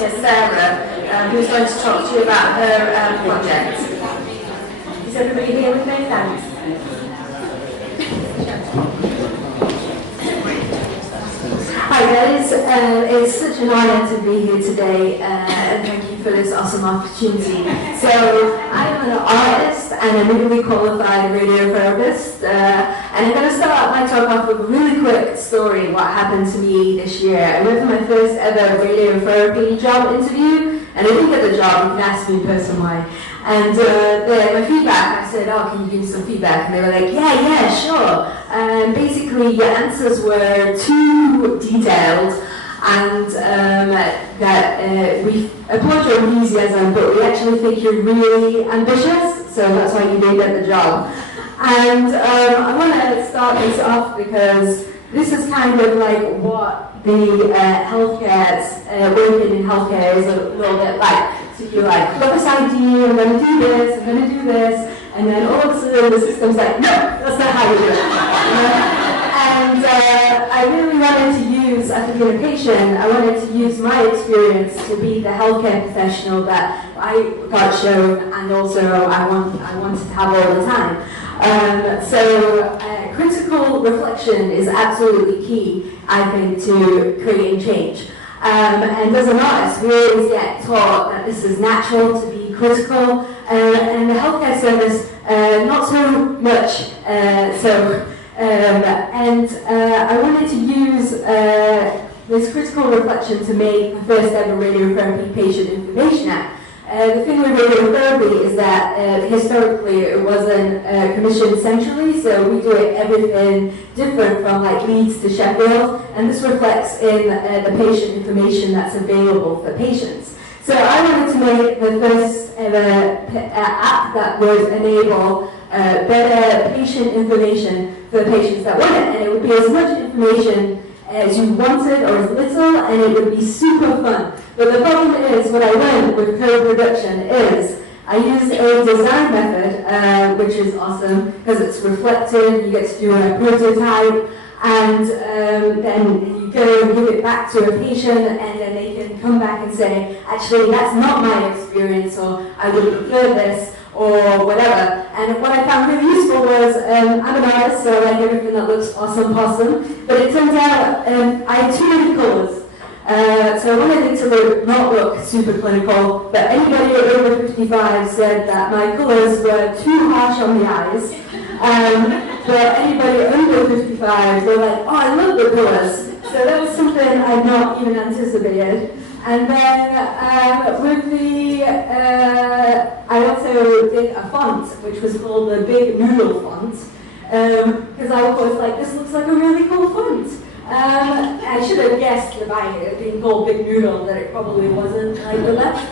here, Sarah, who's going to talk to you about her project. Is everybody here with me? Thanks. Hi guys, it's such an honour to be here today and thank you for this awesome opportunity. So I'm an artist and a newly qualified radiotherapist and I'm going to start my talk off with a really quick story what happened to me this year. I went for my first ever radiotherapy job interview and I didn't get the job, you can ask me in person why. And my feedback, I said, oh, can you give me some feedback? And they were like, yeah, sure. And basically, your answers were too detailed, and that we applaud your enthusiasm, but we actually think you're really ambitious, so that's why you didn't get the job. And I want to start this off because this is kind of like what the healthcare, working in healthcare is a little bit like. So you're like, I've got this idea, I'm going to do this, I'm going to do this, and then all of a sudden the system's like, no, that's not how you do it. And I really wanted to use, after being a patient, I wanted to use my experience to be the healthcare professional that I got shown and also I wanted to have all the time. So critical reflection is absolutely key, I think, to creating change. And as an artist, we always get taught that this is natural to be critical, and the healthcare service, not so much. I wanted to use this critical reflection to make the first ever Radiotherapy Patient Information Act. The thing with radiotherapy is that historically it wasn't commissioned centrally, so we do everything different from like Leeds to Sheffield, and this reflects in the patient information that's available for patients. So I wanted to make the first ever app that would enable better patient information for the patients that want it, and it would be as much information as you wanted or as little, and it would be super fun. But the problem is, what I learned with co-production is, I used a design method, which is awesome, because it's reflective, you get to do a prototype, and then you go and give it back to a patient, and then they can come back and say, actually, that's not my experience, or I would prefer this, or whatever. And what I found really useful was, I'm an artist, so I like everything that looks awesome, but it turns out I had too many colours. So I wanted it to not look super clinical, but anybody over 55 said that my colours were too harsh on the eyes. But anybody under 55, they were like, oh, I love the colours. So that was something I'd not even anticipated. And then with the, I also did a font, which was called the Big Noodle font, because I was like, this looks like a really cool font. I should have guessed by it being called Big Noodle that it probably wasn't like the left.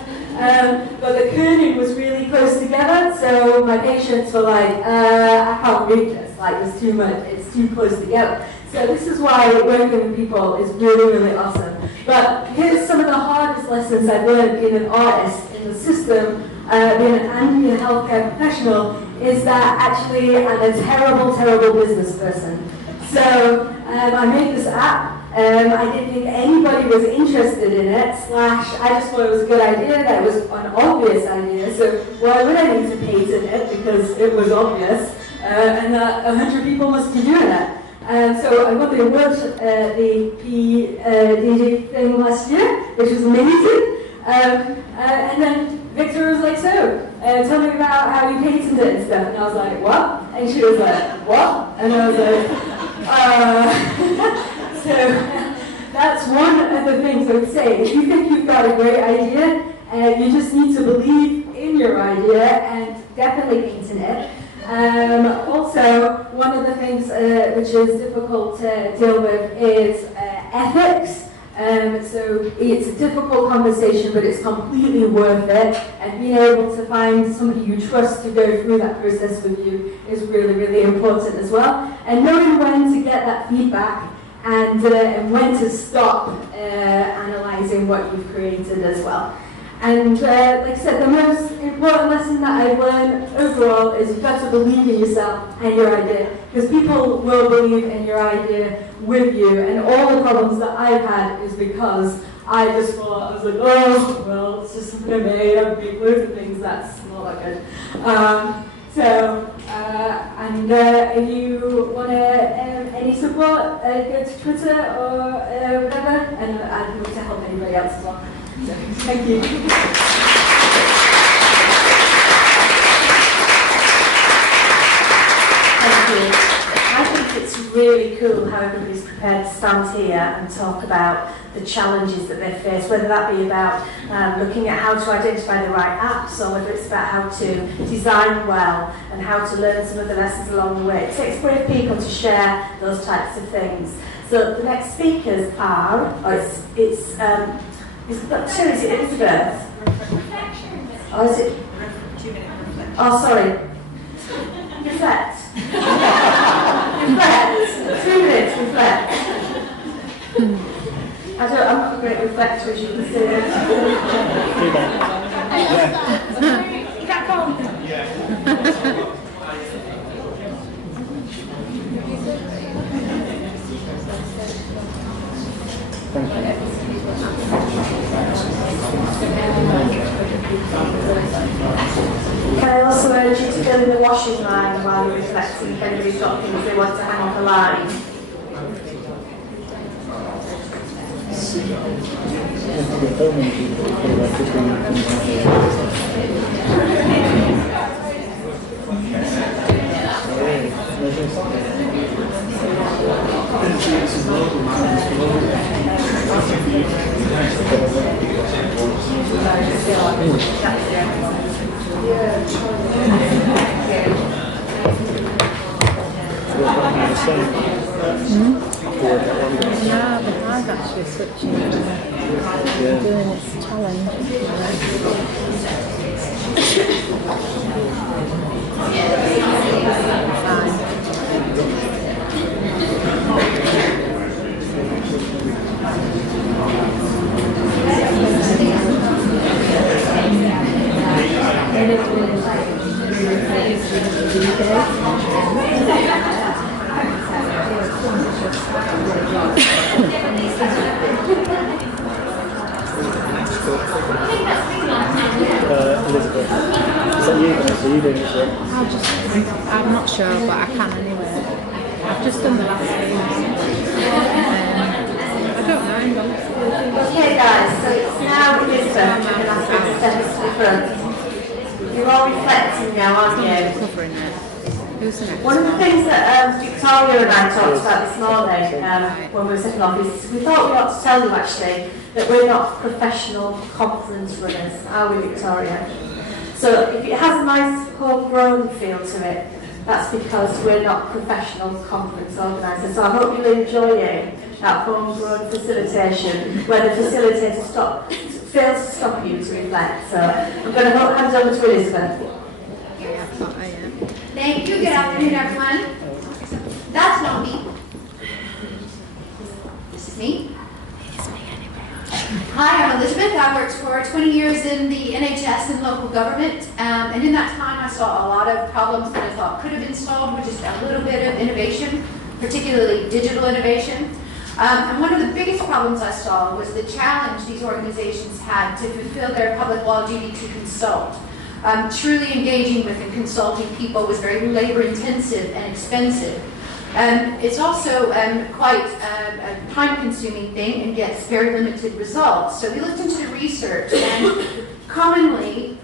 But the kerning was really close together, so my patients were like, I can't read this, like there's too much, it's too close together. So this is why working with people is really, really awesome. But here's some of the hardest lessons I've learned being an artist in the system, being a healthcare professional, is that actually I'm a terrible, terrible business person. So I made this app. I didn't think anybody was interested in it, / I just thought it was a good idea, that it was an obvious idea, so why would I need to patent it, because it was obvious, and that 100 people must be doing it. So I got the award at the PDDigital thing last year, which was amazing, and then Victor was like, so, tell me about how you patented it and stuff, and I was like, what? And she was like, what? And I was like, so that's one of the things I would say. If you think you've got a great idea, you just need to believe in your idea and definitely patent it. Also, one of the things which is difficult to deal with is ethics. So it's a difficult conversation, but it's completely worth it. And being able to find somebody you trust to go through that process with you is really, really important as well. And knowing when to get that feedback and when to stop analyzing what you've created as well. And like I said, the most important lesson that I've learned overall is you've got to believe in yourself and your idea, because people will believe in your idea with you, and all the problems that I've had is because I just thought, I was like, oh, well, it's just something I made. I've made loads of things that's not that good. If you want any support, go to Twitter or whatever, and I'd love to help anybody else as well. So, thank you. Thank you. I think it's really cool how everybody's prepared to stand here and talk about the challenges that they face, whether that be about looking at how to identify the right apps, or whether it's about how to design well and how to learn some of the lessons along the way. It takes brave people to share those types of things. So the next speakers are, is it Elizabeth? Oh, is it? 2-minute reflection. Oh, sorry. Reflect. Reflect. 2 minutes, reflect. I'm not a great reflector, as you can see. You can't come. Can I also urge you to fill in the washing line while you're reflecting if anybody's got things they want to hang on the line? Yeah, but I've actually switching doing this challenge. Elizabeth, is that you guys? Are you doing this one? I'm not sure, but I can anyway. I've just done the last thing. I don't know. Okay, guys, so it's now Elizabeth and ask you to step to the front. You're all reflecting now, aren't you? Covering it. Who's the next One of the things that Victoria and I talked about this morning when we were setting off is we thought we ought to tell you actually that we're not professional conference runners, are we, Victoria? So if it has a nice homegrown feel to it, that's because we're not professional conference organisers. So I hope you'll enjoy that homegrown facilitation where the facilitator fails to stop you to reflect. So I'm going to hand over to Elizabeth. Thank you. Good afternoon, everyone. That's not me. This is me. Hi, I'm Elizabeth. I worked for 20 years in the NHS and local government, and in that time I saw a lot of problems that I thought could have been solved with just a little bit of innovation, particularly digital innovation. And one of the biggest problems I saw was the challenge these organizations had to fulfill their public law duty to consult. Truly engaging with and consulting people was very labor intensive and expensive. It's also quite a time-consuming thing and gets very limited results. So we looked into the research, and commonly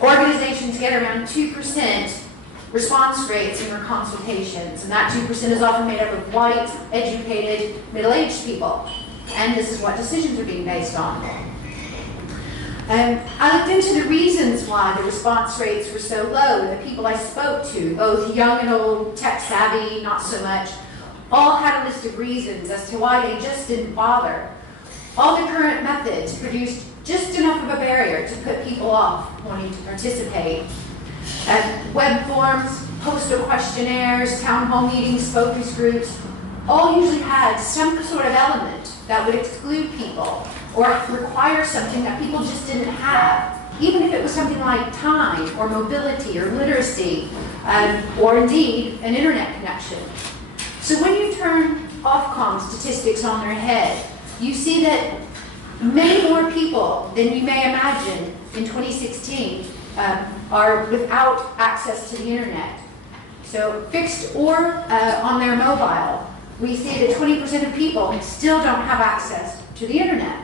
organizations get around 2% response rates in their consultations, and that 2% is often made up of white, educated, middle-aged people. And this is what decisions are being based on. I looked into the reasons why the response rates were so low, and the people I spoke to, both young and old, tech-savvy, not so much, all had a list of reasons as to why they just didn't bother. All the current methods produced just enough of a barrier to put people off wanting to participate. Web forms, postal questionnaires, town hall meetings, focus groups, all usually had some sort of element that would exclude people or require something that people just didn't have, even if it was something like time or mobility or literacy, or indeed an internet connection. So when you turn Ofcom statistics on their head, you see that Many more people than you may imagine in 2016 are without access to the internet. So fixed or on their mobile, we see that 20% of people still don't have access to the internet.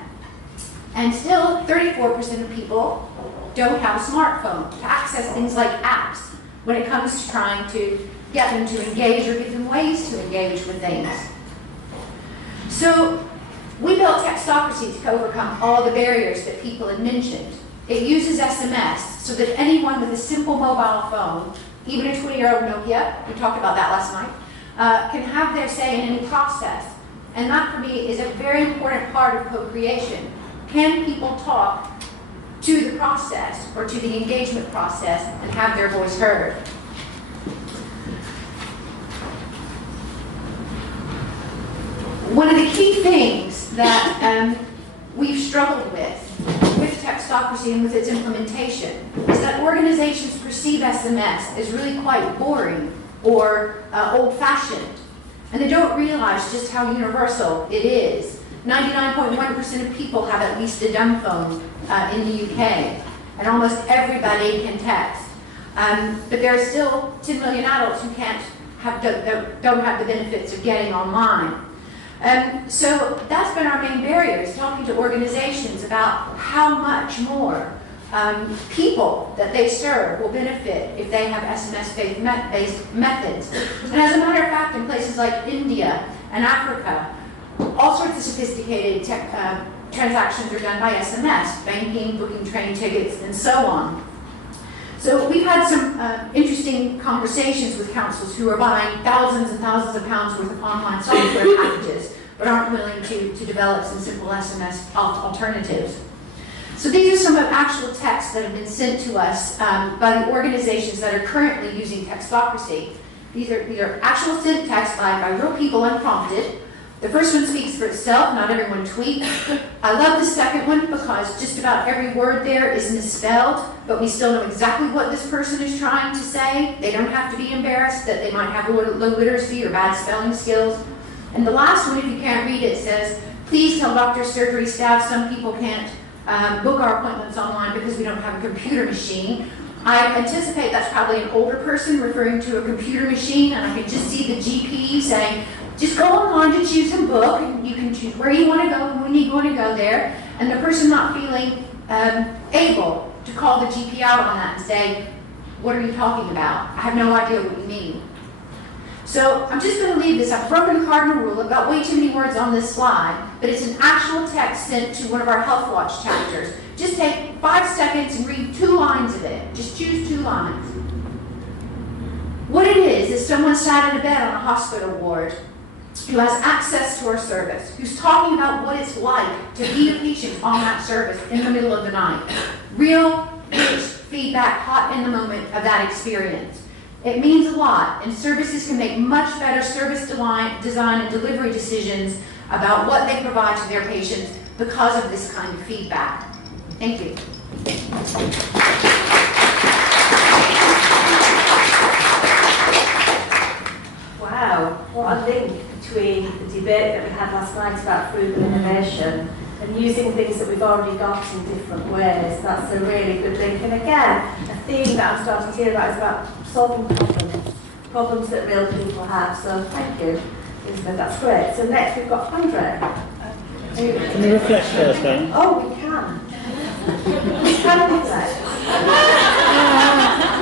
And still 34% of people don't have a smartphone to access things like apps when it comes to trying to get them to engage or give them ways to engage with things. So we built Textocracy to overcome all the barriers that people had mentioned. It uses SMS so that anyone with a simple mobile phone, even a 20-year-old Nokia, we talked about that last night, can have their say in any process. And that for me is a very important part of co-creation. Can people talk to the process or to the engagement process and have their voice heard? One of the key things that we've struggled with Textocracy and with its implementation is that organizations perceive SMS as really quite boring or old-fashioned, and they don't realize just how universal it is. 99.1% of people have at least a dumb phone in the UK, and almost everybody can text. But there are still 10 million adults who don't have the benefits of getting online. So that's been our main barrier, is talking to organizations about how much more people that they serve will benefit if they have SMS-based methods. And as a matter of fact, in places like India and Africa, all sorts of sophisticated transactions are done by SMS, banking, booking train tickets, and so on. So we've had some interesting conversations with councils who are buying thousands and thousands of pounds worth of online software packages, but aren't willing to develop some simple SMS alternatives. So these are some of actual texts that have been sent to us by the organizations that are currently using Textocracy. These are actual sent texts by real people unprompted. The first one speaks for itself, not everyone tweets. I love the second one because just about every word there is misspelled, but we still know exactly what this person is trying to say. They don't have to be embarrassed that they might have low literacy or bad spelling skills. And the last one, if you can't read it, says, please tell doctor, surgery staff some people can't book our appointments online because we don't have a computer machine. I anticipate that's probably an older person referring to a computer machine, and I can just see the GP saying, just go online to choose a book, and you can choose where you want to go and when you want to go there, and the person not feeling able to call the GP out on that and say, what are you talking about? I have no idea what you mean. So I'm just going to leave this. I've broken the cardinal rule. I've got way too many words on this slide, but it's an actual text sent to one of our Health Watch chapters. Just take 5 seconds and read 2 lines of it. Just choose 2 lines. What it is someone sat in a bed on a hospital ward who has access to our service, who's talking about what it's like to be a patient on that service in the middle of the night. Real, rich feedback, hot in the moment of that experience. It means a lot, and services can make much better service design and delivery decisions about what they provide to their patients because of this kind of feedback. Thank you. Wow, what a link between the debate that we had last night about frugal innovation and using things that we've already got in different ways. That's a really good link. And again, a theme that I'm starting to hear about is about solving problems that real people have. So thank you, Elizabeth, that's great. So next we've got Andre. Can you reflect first then? Oh, we can. We can reflect.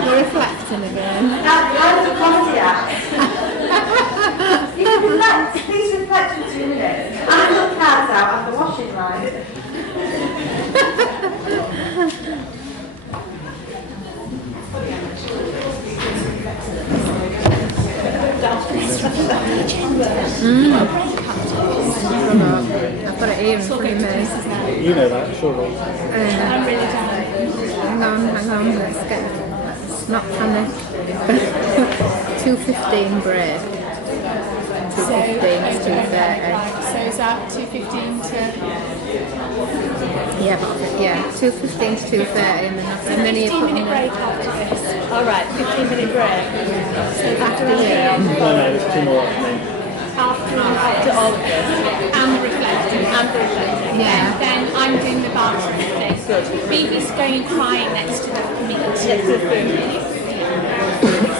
We're reflecting again. That's the comedy act. You can reflect. Please reflect for 2 minutes. And put cards out at the washing line. I've got it here in front of me. You know that, surely. I'm really tired. Hang on, let's get it. Let's not panic. 2:15 break. 2:15 to 2:30. Right, so is that 2:15 to... Yeah, 2:15 to 2:30 and then you put 15-minute break after this. All right, 15-minute break. So after the No, it's 2 more, I think. after all of this, and reflecting. Yeah. Then I'm doing the bathroom thing. Phoebe's going and crying next to the meat.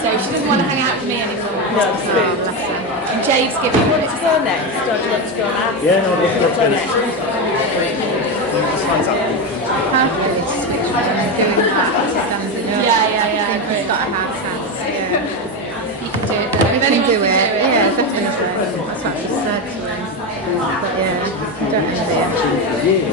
So she doesn't want to hang out with me anymore. Oh, bless her. And Jade's giving Want to go next, or do you want to go after? Yeah, no, let's Go go next. Doing that. Yeah. It's got a house house. Yeah. You can do it. We can do it. Yeah, definitely. That's what she said. But yeah, I don't envy it.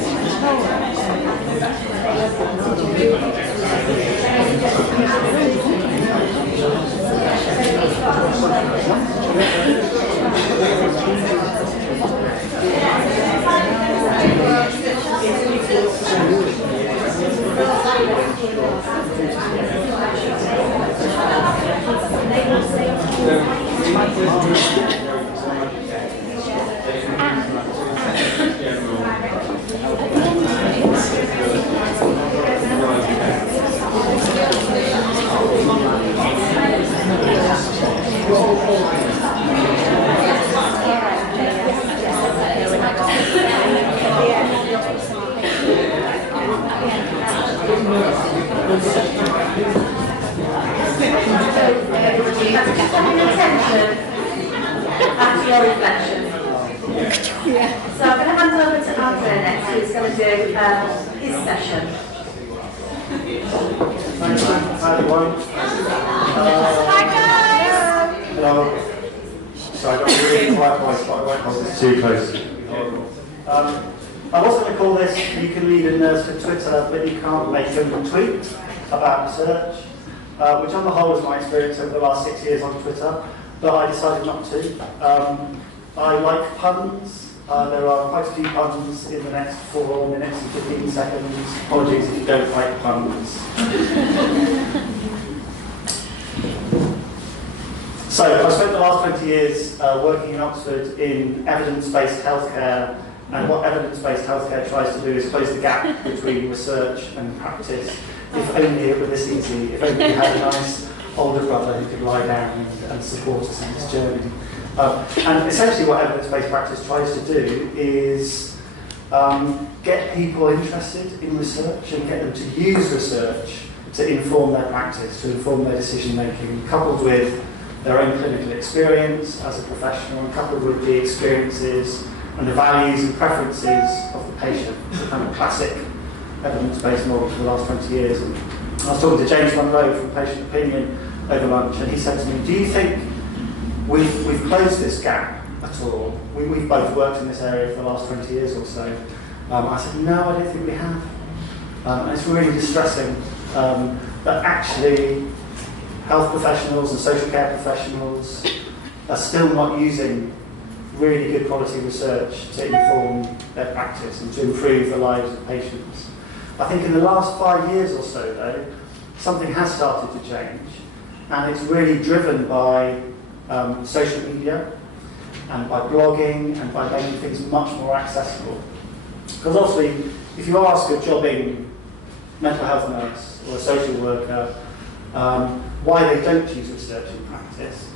After your reflection. So I'm going to hand over to Andrea next, who's going to do his session. Thanks, hi everyone. Hi guys! Hello. So I got a really quiet voice, but I won't hold this too close. I was going to call this "You Can Lead a Nurse for Twitter, but you can't make them tweet" about research, which on the whole is my experience over the last 6 years on Twitter, but I decided not to. I like puns. There are quite a few puns in the next 4 minutes and 15 seconds. Apologies if you don't like puns. So, I've spent the last 20 years working in Oxford in evidence-based healthcare, and what evidence-based healthcare tries to do is close the gap between research and practice. If only it were this easy, if only you had a nice older brother who could lie down and support us in this journey. And essentially what evidence-based practice tries to do is get people interested in research and get them to use research to inform their practice, to inform their decision-making, coupled with their own clinical experience as a professional and coupled with the experiences and the values and preferences of the patient. It's a kind of classic evidence-based model for the last 20 years. And I was talking to James Monroe from Patient Opinion over lunch, and he said to me, "Do you think we've closed this gap at all? We've both worked in this area for the last 20 years or so." I said, "No, I don't think we have." And it's really distressing that actually health professionals and social care professionals are still not using really good quality research to inform their practice and to improve the lives of patients. I think in the last 5 years or so, though, something has started to change, and it's really driven by social media and by blogging and by making things much more accessible. Because obviously, if you ask a jobbing mental health nurse or a social worker why they don't use research in practice,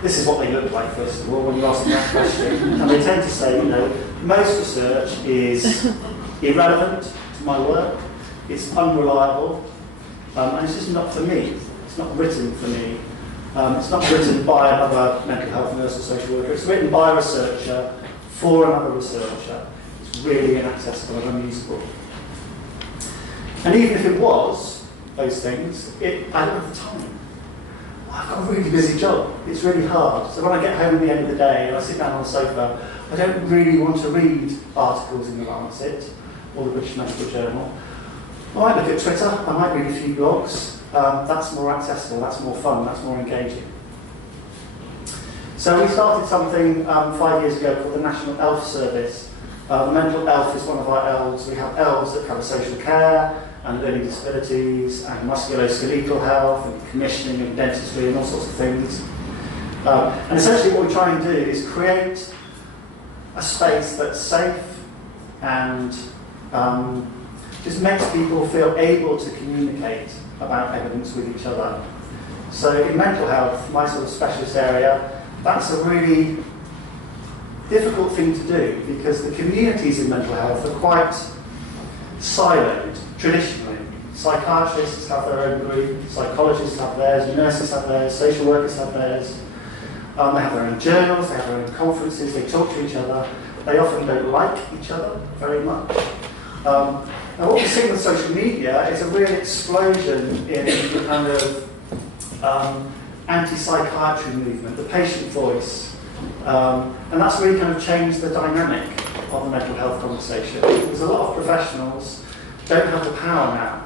this is what they look like, first of all, when you ask them that question. And they tend to say, most research is irrelevant to my work, it's unreliable, and it's just not for me. It's not written for me. It's not written by another mental health nurse or social worker. It's written by a researcher for another researcher. It's really inaccessible and unusable. And even if it was those things, I don't have the time. I've got a really busy job. It's really hard. So when I get home at the end of the day and I sit down on the sofa, I don't really want to read articles in the Lancet or the British Medical Journal. I might look at Twitter. I might read a few blogs. That's more accessible, that's more fun, that's more engaging. So we started something 5 years ago called the National ELF Service. Mental ELF is one of our ELVs. We have ELVs that cover social care and learning disabilities and musculoskeletal health and commissioning and dentistry and all sorts of things. And essentially what we try and do is create a space that's safe and just makes people feel able to communicate about evidence with each other. So in mental health, my sort of specialist area, that's a really difficult thing to do because the communities in mental health are quite siloed traditionally. Psychiatrists have their own group, psychologists have theirs, nurses have theirs, social workers have theirs. They have their own journals, they have their own conferences, they talk to each other. They often don't like each other very much. Now what we're seeing with social media is a real explosion in the kind of anti-psychiatry movement, the patient voice. And that's really kind of changed the dynamic of the mental health conversation. Because a lot of professionals don't have the power now.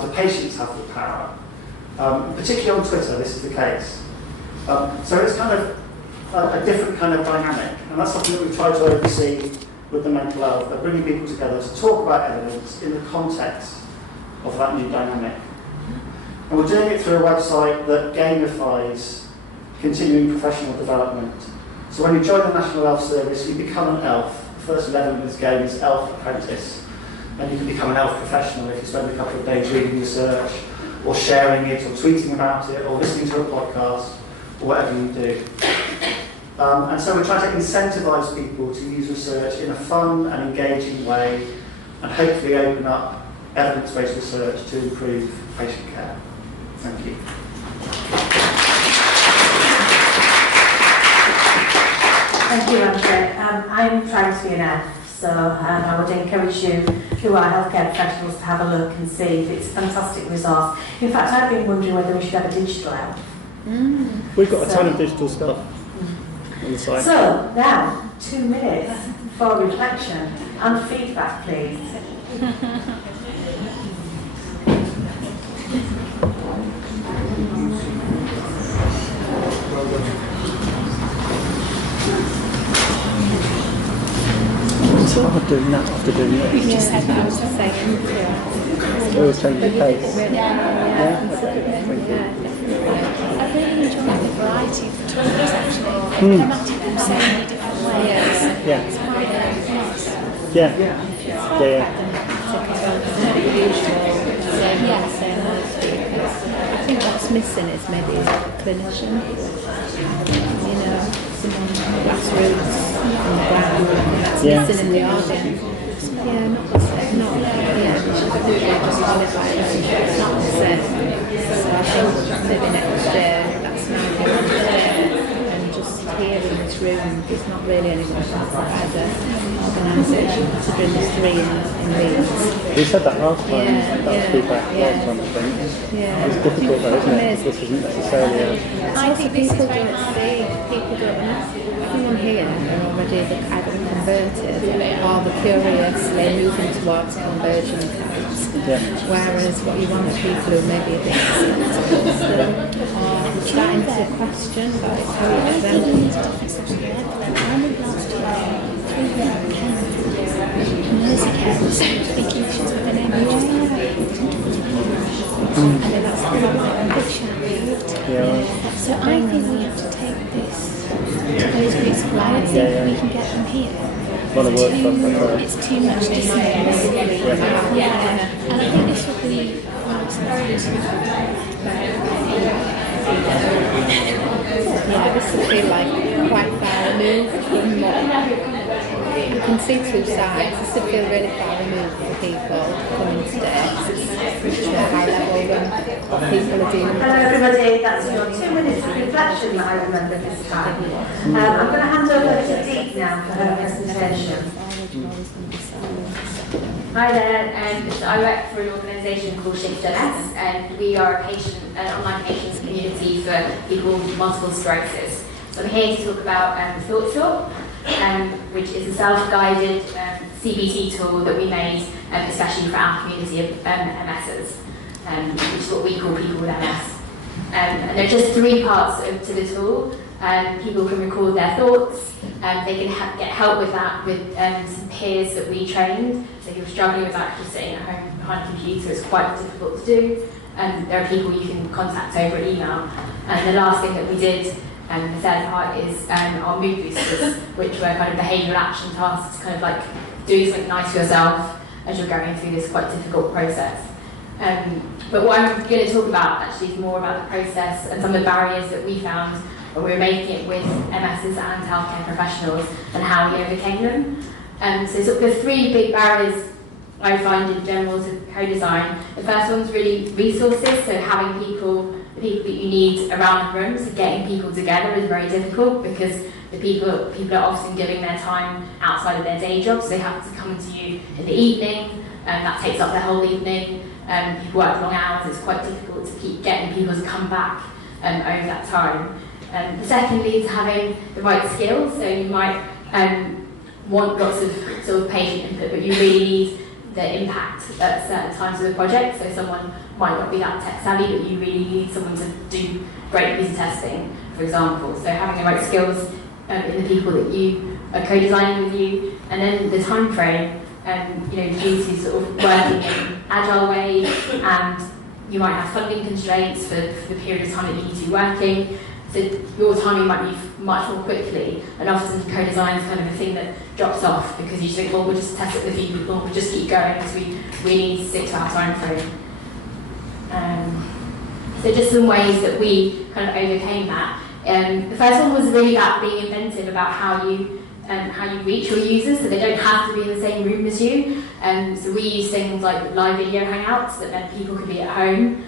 The patients have the power. Particularly on Twitter, this is the case. So it's kind of a different kind of dynamic. And that's something that we've tried to oversee with the mental health, of bringing people together to talk about evidence in the context of that new dynamic. And we're doing it through a website that gamifies continuing professional development. So when you join the National Health Service, you become an ELF. The first level in this game is ELF Apprentice. And you can become an ELF professional if you spend a couple of days reading research, or sharing it, or tweeting about it, or listening to a podcast, or whatever you do. And so we're trying to incentivise people to use research in a fun and engaging way, and hopefully open up evidence-based research to improve patient care. Thank you. Thank you, Andrea. I'm trying to be an F, so I would encourage you who are healthcare professionals to have a look and see if it's a fantastic resource. In fact, I've been wondering whether we should have a digital elf. We've got a ton of digital stuff on the site. So, now, 2 minutes for reflection and feedback, please. It's hard doing that after doing this. You just said that I was the same. We always change the pace. Yeah, I really enjoyed the variety of the tools actually. They're at it in so many different ways. Yeah. It's quite nice. Yeah. I think what's missing is maybe a clinician, you know, someone grassroots on the ground. That's missing in the audience. Yeah, not the same. So I think maybe next year that's maybe one day, and just here in this room, there's not really anyone outside the organisation, considering there's 3 in Leeds. We said that last time. That's feedback last time, I think. Yeah. It's difficult though, isn't it? This isn't necessarily I think people don't see, people don't know. Everyone here are already either converted or the curious, they're moving towards conversion camps. Whereas what you want are people who may be a bit sceptical or starting to question about how you get them. And then that's a little bit of fiction. So I think we have to take this to those groups of I don't think we can get them here. It's too much dissonance. And I think this would be This would feel like quite far removed from what you can see 2 sides. This would feel really far removed for people coming today. It's pretty high level when people are dealing with Hello everybody, that's your 2 minutes of reflection that I remember this time. I'm going to hand over to Dee now for her presentation. Hi there, so I work for an organisation called Shift.S, and we are an online patients community for people with multiple sclerosis. So I'm here to talk about the Thought Shop, which is a self-guided CBT tool that we made especially for our community of MSs, which is what we call people with MS. And there are just 3 parts to the tool. People can record their thoughts, they can get help with that with some peers that we trained. So if you're struggling with that, just sitting at home behind a computer, it's quite difficult to do. There are people you can contact over email. And the last thing that we did, the third part, is our mood boosters, which were kind of behavioural action tasks, kind of like doing something nice for yourself as you're going through this quite difficult process. But what I'm going to talk about actually is more about the process and some of the barriers that we found and we were making it with MSs and healthcare professionals and how we overcame them. So sort of the three big barriers I find in general to co-design. The first one's really resources, so having the people that you need around the room, so getting people together is very difficult because the people are often giving their time outside of their day jobs, so they have to come to you in the evening, and that takes up their whole evening. People work long hours, it's quite difficult to keep getting people to come back over that time. Secondly is having the right skills, so you might want lots of sort of patient input, but you really need the impact at certain times of the project, so someone might not be that tech savvy, but you really need someone to do great user testing, for example. So having the right skills in the people that you are co-designing with you, and then the time frame, due to sort of working in agile ways, and you might have funding constraints for the period of time that you need to be working, so your timing might be much more quickly, and often co-design is kind of a thing that drops off because you think, well, we'll just test it with a few people, we'll just keep going because we need 6 hour time frame. So just some ways that we kind of overcame that. The first one was really about being inventive about how you reach your users, so they don't have to be in the same room as you. So we use things like live video hangouts that meant people could be at home.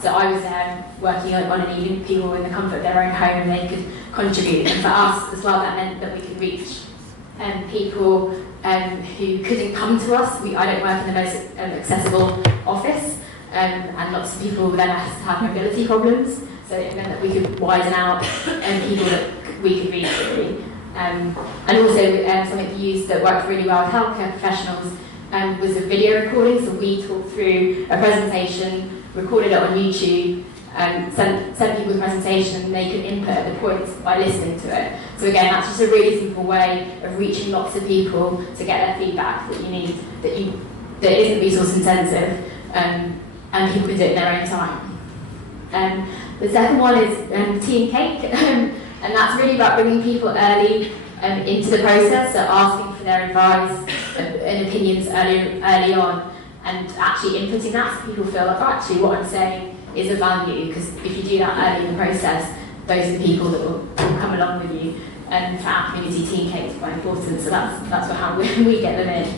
So I was there working on an evening, people were in the comfort of their own home and they could contribute. And for us as well, that meant that we could reach people who couldn't come to us. I don't work in the most accessible office, and lots of people then have mobility problems. So it meant that we could widen out people that we could reach really. And also something we used that worked really well with healthcare professionals was a video recording. So we talked through a presentation, recorded it on YouTube, sent people the presentation, and they could input at the points by listening to it. So again, that's just a really simple way of reaching lots of people to get their feedback that you need, that isn't resource intensive, and people can do it in their own time. The second one is tea and cake, and that's really about bringing people early into the process, so asking for their advice and opinions early on, and actually inputting that so people feel like, oh, actually what I'm saying is of value, because if you do that early in the process, those are the people that will come along with you. And for our community, tea and cake is quite important, so that's how we get them in.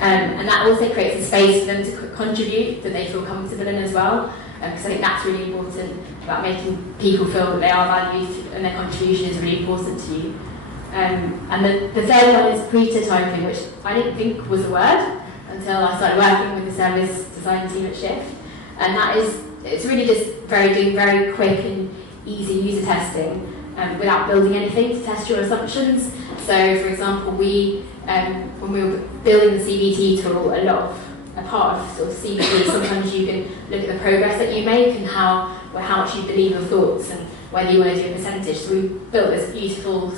And that also creates a space for them to contribute that they feel comfortable in as well, because I think that's really important about making people feel that they are valued and their contribution is really important to you. And the third one is prototyping, which I didn't think was a word until I started working with the service design team at Shift. And it's really just doing very quick and easy user testing without building anything to test your assumptions. So for example, when we were building the CBT tool, a part of sort of CBT, sometimes you can look at the progress that you make and how much you believe your thoughts and whether you want to do a percentage. So we built this beautiful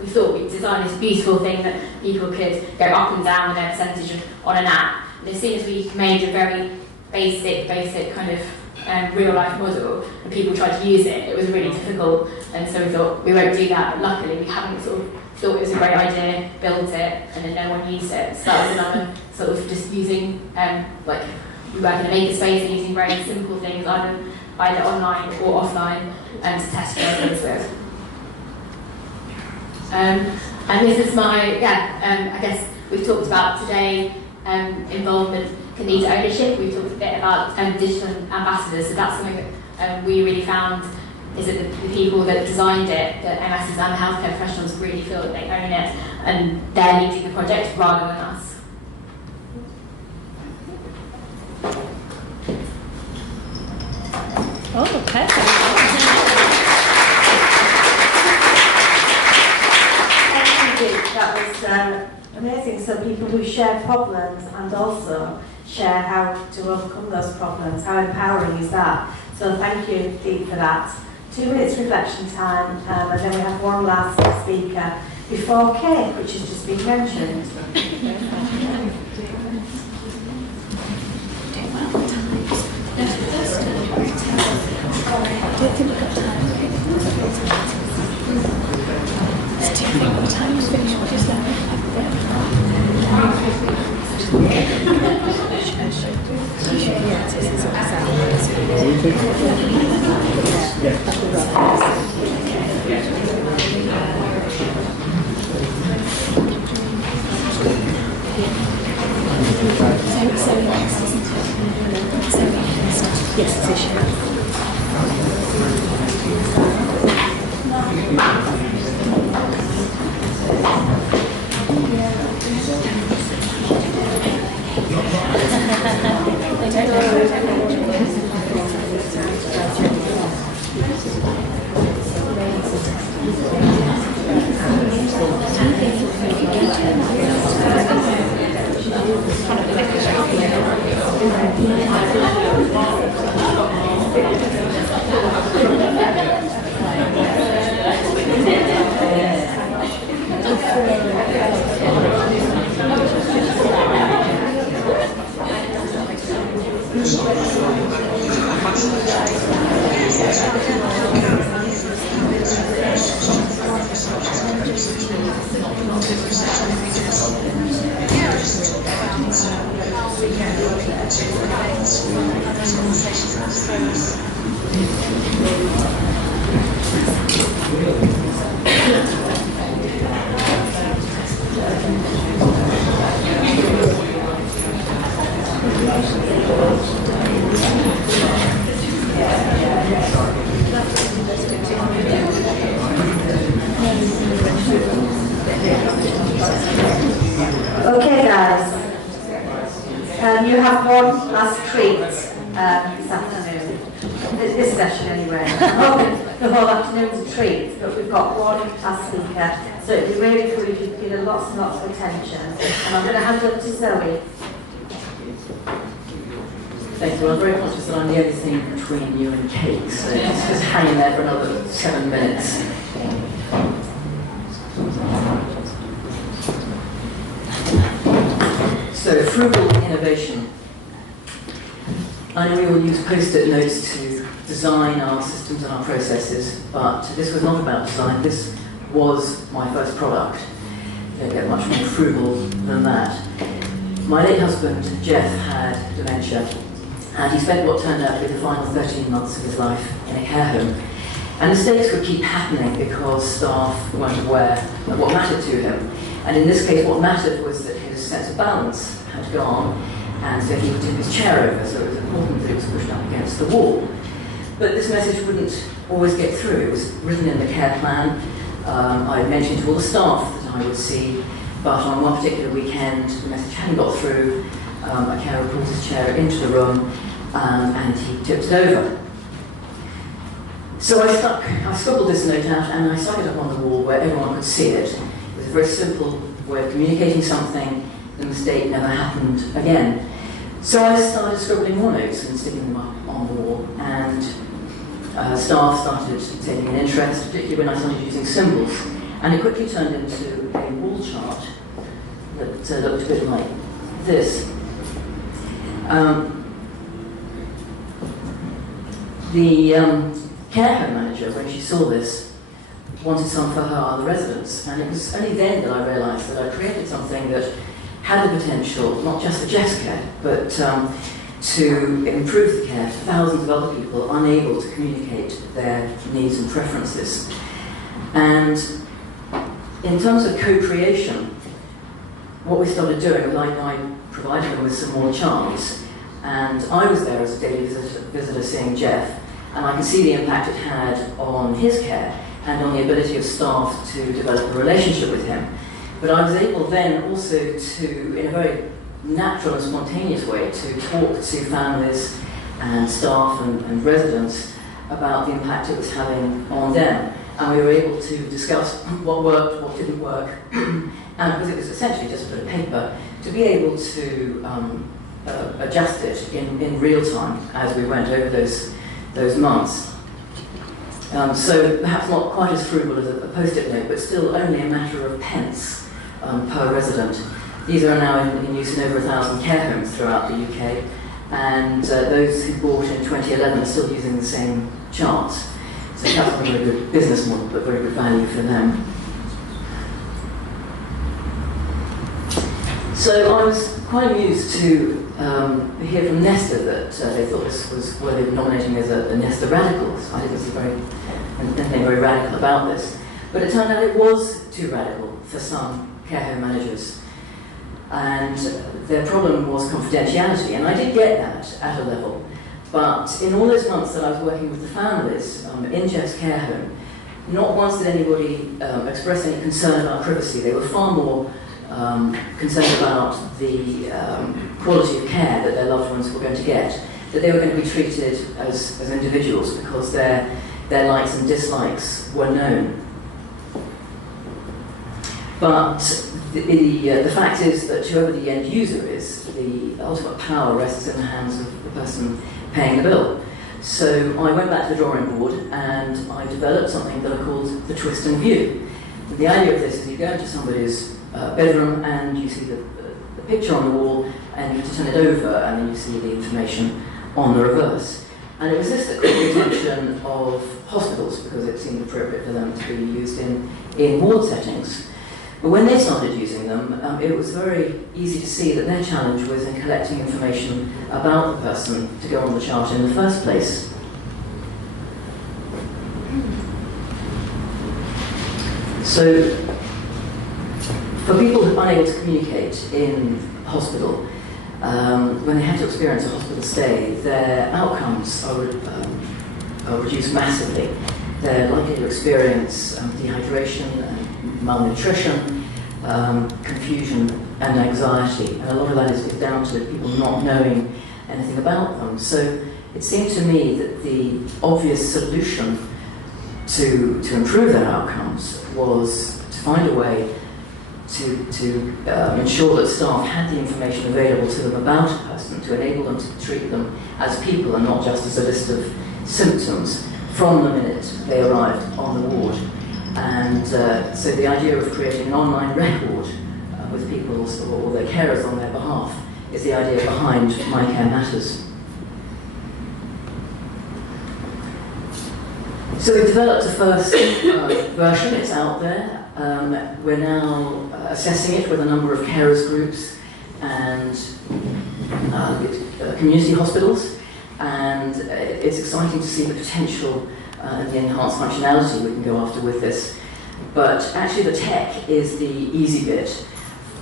we thought we'd designed this beautiful thing that people could go up and down with their percentage on an app. And as soon as we made a very basic kind of real life model and people tried to use it, it was really difficult. And so we thought we won't do that, but luckily we haven't thought it was a great idea, built it, and then no one used it. So that was another sort of just using, we work in a makerspace and using very simple things, either online or offline, to test your ideas with. And this is my, I guess we've talked about today, involvement can lead to ownership. We've talked a bit about digital ambassadors, so that's something that we really found is that the people that designed it, the MSs and the healthcare professionals, really feel that they own it and they're leading the project rather than us. Oh, perfect. Thank you. That was amazing. So people who share problems and also share how to overcome those problems. How empowering is that? So thank you, Dee, for that. 2 minutes reflection time, and then we have one last speaker before cake, which has just been mentioned. honest, isn't it? It's very honest. Yes, it is. Okay, guys. You have one last treat this afternoon. This session, anyway. I'm hoping the whole afternoon's a treat, but we've got one last speaker, so it'd be really cool if you could give lots and lots of attention. And I'm going to hand it to Zoe. Thank you. I'm very conscious that I'm the only thing between you and cake, so just hang in there for another 7 minutes. So, frugal innovation. I know we all use post-it notes to design our systems and our processes, but this was not about design. This was my first product. You don't get much more frugal than that. My late husband, Jeff, had dementia, and he spent what turned out to be the final 13 months of his life in a care home. And mistakes would keep happening because staff weren't aware of what mattered to him. And in this case, what mattered was that his sense of balance had gone, and so he would tip his chair over, so it was important that it was pushed up against the wall. But this message wouldn't always get through. It was written in the care plan. I mentioned to all the staff that I would see, but on one particular weekend, the message hadn't got through. A carer pulled his chair into the room, and he tipped it over. So I scribbled this note out, and I stuck it up on the wall where everyone could see it. It was a very simple way of communicating something. The mistake never happened again. So I started scribbling more notes and sticking them up on the wall, and staff started taking an interest, particularly when I started using symbols. And it quickly turned into a wall chart that looked a bit like this. The care home manager, when she saw this, wanted some for her other residents, and it was only then that I realised that I created something that had the potential, not just for Jeff's care, but to improve the care for thousands of other people unable to communicate their needs and preferences. And in terms of co-creation, what we started doing, I provided them with some more charts, and I was there as a daily visitor seeing Jeff, and I could see the impact it had on his care and on the ability of staff to develop a relationship with him. But I was able then also to, in a very natural and spontaneous way, to talk to families and staff and residents about the impact it was having on them. And we were able to discuss what worked, what didn't work, and because it was essentially just a bit of paper, to be able to adjust it in real time as we went over those months. So perhaps not quite as frugal as a post-it note, but still only a matter of pence per resident. These are now in use in over 1,000 care homes throughout the UK, and those who bought in 2011 are still using the same charts. So that's not a very good business model, but very good value for them. So I was quite amused to hear from Nesta that they thought this was where they were nominating me as a Nesta Radicals. I think there's nothing very radical about this. But it turned out it was too radical for some care home managers. And their problem was confidentiality, and I did get that at a level. But in all those months that I was working with the families in Jeff's care home, not once did anybody express any concern about privacy. They were far more concerned about the quality of care that their loved ones were going to get, that they were going to be treated as individuals because their likes and dislikes were known. But the fact is that whoever the end user is, the ultimate power rests in the hands of the person paying the bill. So I went back to the drawing board and I developed something that I called the twist and view. And the idea of this is you go into somebody's bedroom and you see the picture on the wall and you have to turn it over and then you see the information on the reverse. And it was this that caught the attention of hospitals because it seemed appropriate for them to be used in ward settings. But when they started using them, it was very easy to see that their challenge was in collecting information about the person to go on the chart in the first place. So, for people who are unable to communicate in hospital, when they have to experience a hospital stay, their outcomes are reduced massively. They're likely to experience dehydration and malnutrition, confusion and anxiety. And a lot of that is down to people not knowing anything about them. So it seemed to me that the obvious solution to improve their outcomes was to find a way to ensure that staff had the information available to them about a person, to enable them to treat them as people and not just as a list of symptoms from the minute they arrived on the ward. And so the idea of creating an online record with people or their carers on their behalf is the idea behind My Care Matters. So we've developed a first version, it's out there. We're now assessing it with a number of carers groups and community hospitals, and it's exciting to see the potential and the enhanced functionality we can go after with this. But actually the tech is the easy bit.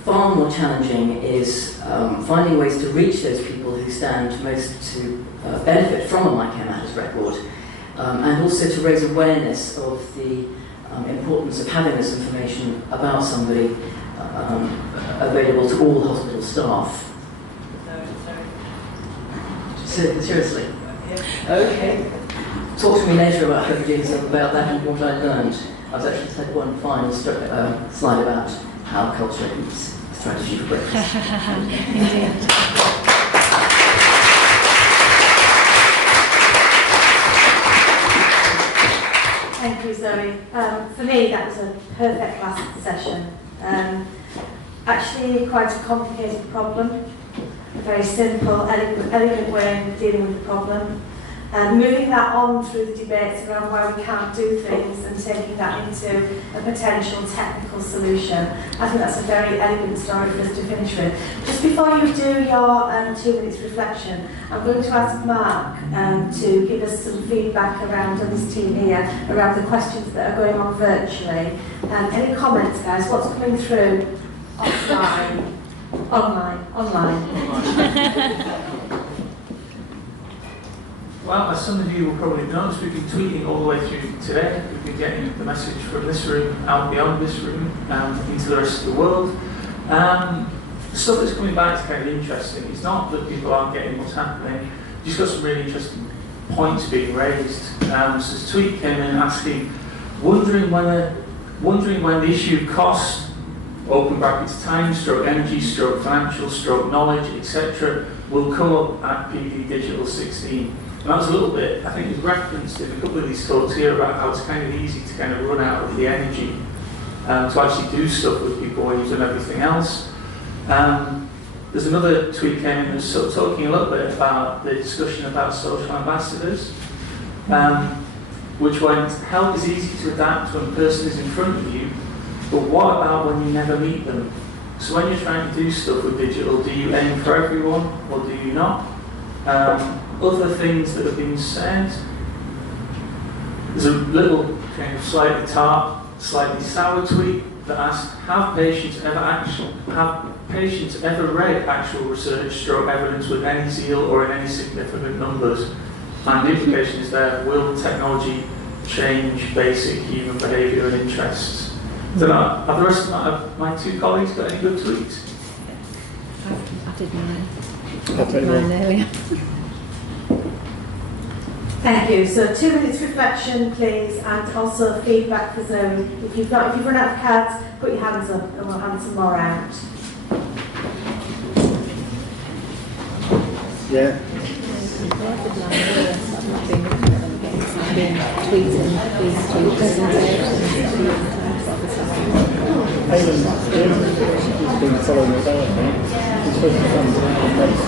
Far more challenging is finding ways to reach those people who stand most to benefit from a My Care Matters record, and also to raise awareness of the importance of having this information about somebody available to all hospital staff. Seriously? Okay. Talk to me later about about that and what I learned. I was actually said one final slide about how culture eats strategy for breakfast. Thank you, Zoe. For me, that was a perfect last session. Actually, quite a complicated problem, a very simple, elegant way of dealing with the problem. Moving that on through the debates around why we can't do things and taking that into a potential technical solution. I think that's a very elegant story for us to finish with. Just before you do your 2 minutes reflection, I'm going to ask Mark to give us some feedback around, and his team here, around the questions that are going on virtually. Any comments, guys? What's coming through? Offline. Online. Well, as some of you will probably have noticed, we've been tweeting all the way through today. We've been getting the message from this room out beyond this room into the rest of the world. Stuff that's coming back is kind of interesting. It's not that people aren't getting what's happening. You've just got some really interesting points being raised. So this tweet came in asking, wondering when the issue of cost, open brackets, time, stroke energy, stroke financial, stroke knowledge, etc., will come up at PDDigital16. And that was a little bit, I think it was referenced in a couple of these talks here about how it's kind of easy to kind of run out of the energy to actually do stuff with people when you've done everything else. There's another tweet came in that's sort of talking a little bit about the discussion about social ambassadors, which went, help is easy to adapt when a person is in front of you, but what about when you never meet them? So when you're trying to do stuff with digital, do you aim for everyone or do you not? Other things that have been said. There's a little kind of slightly tart, slightly sour tweet that asked, have patients ever read actual research stroke evidence with any zeal or in any significant numbers? And the implication is there, will technology change basic human behaviour and interests? So now, have the rest of my two colleagues got any good tweets? I did mine. Mine earlier. Thank you. So 2 minutes reflection, please, and also feedback for Zoe. If you've run out of cards, put your hands up and we'll hand some more out. Yeah. I've been tweeting these two presentations. Aiden's been following us out, I think. He's supposed to come to the place.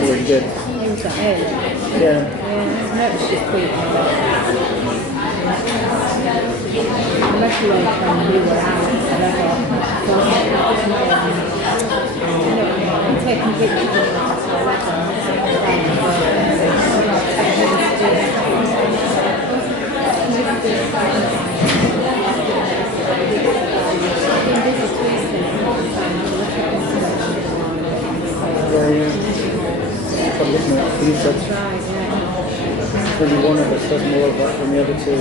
Really good. Was that early? Yeah. No, it was just tweeting. Unless you were when you were out, I'm taking pictures of Maybe one of us does more of that than the other two.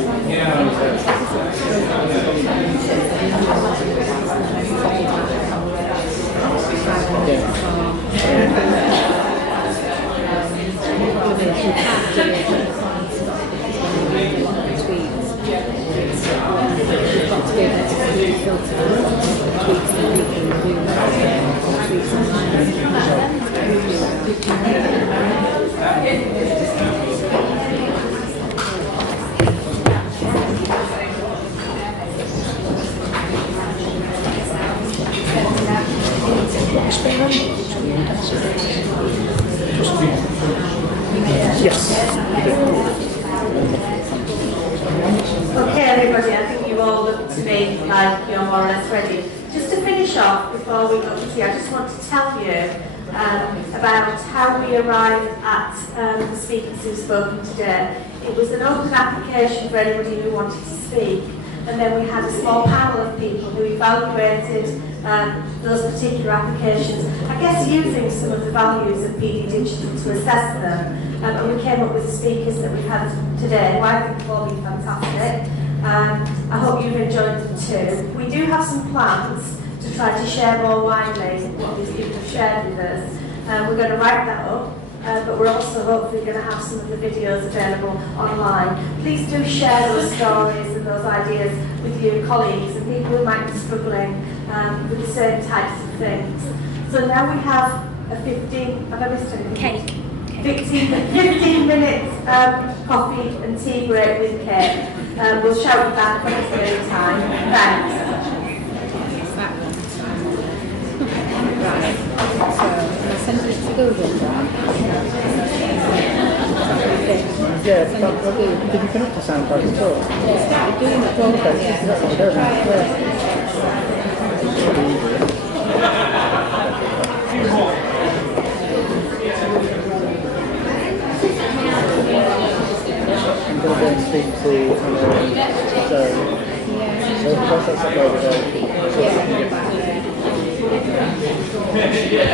Yes. Okay, everybody, I think you all look to me like you're more or less ready. Just to finish off before we go to tea, I just want to tell you about how we arrived at the speakers who've spoken today. It was an open application for anybody who wanted to speak, and then we had a small panel of people who evaluated those particular applications, I guess using some of the values of PD Digital to assess them, and we came up with the speakers that we've had today, who I think have all been fantastic. I hope you've enjoyed them too. We do have some plans to try to share more widely what these people have shared with us. We're going to write that up, but we're also hopefully going to have some of the videos available online. Please do share those stories and those ideas with your colleagues and people who might be struggling with the same types of things. So now we have a 15, have I missed anything? Cake. 15 minutes coffee and tea break with cake. We'll shout you back when it's nearly time. Thanks. It's that one. Right. So, I sent it to Google, right? Yeah, did you connect to SoundCloud at all? Yeah, I started doing it. Oh, okay, that's what we're doing. I'm going to go and speak to Zoe. So once that's uploaded,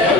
I'll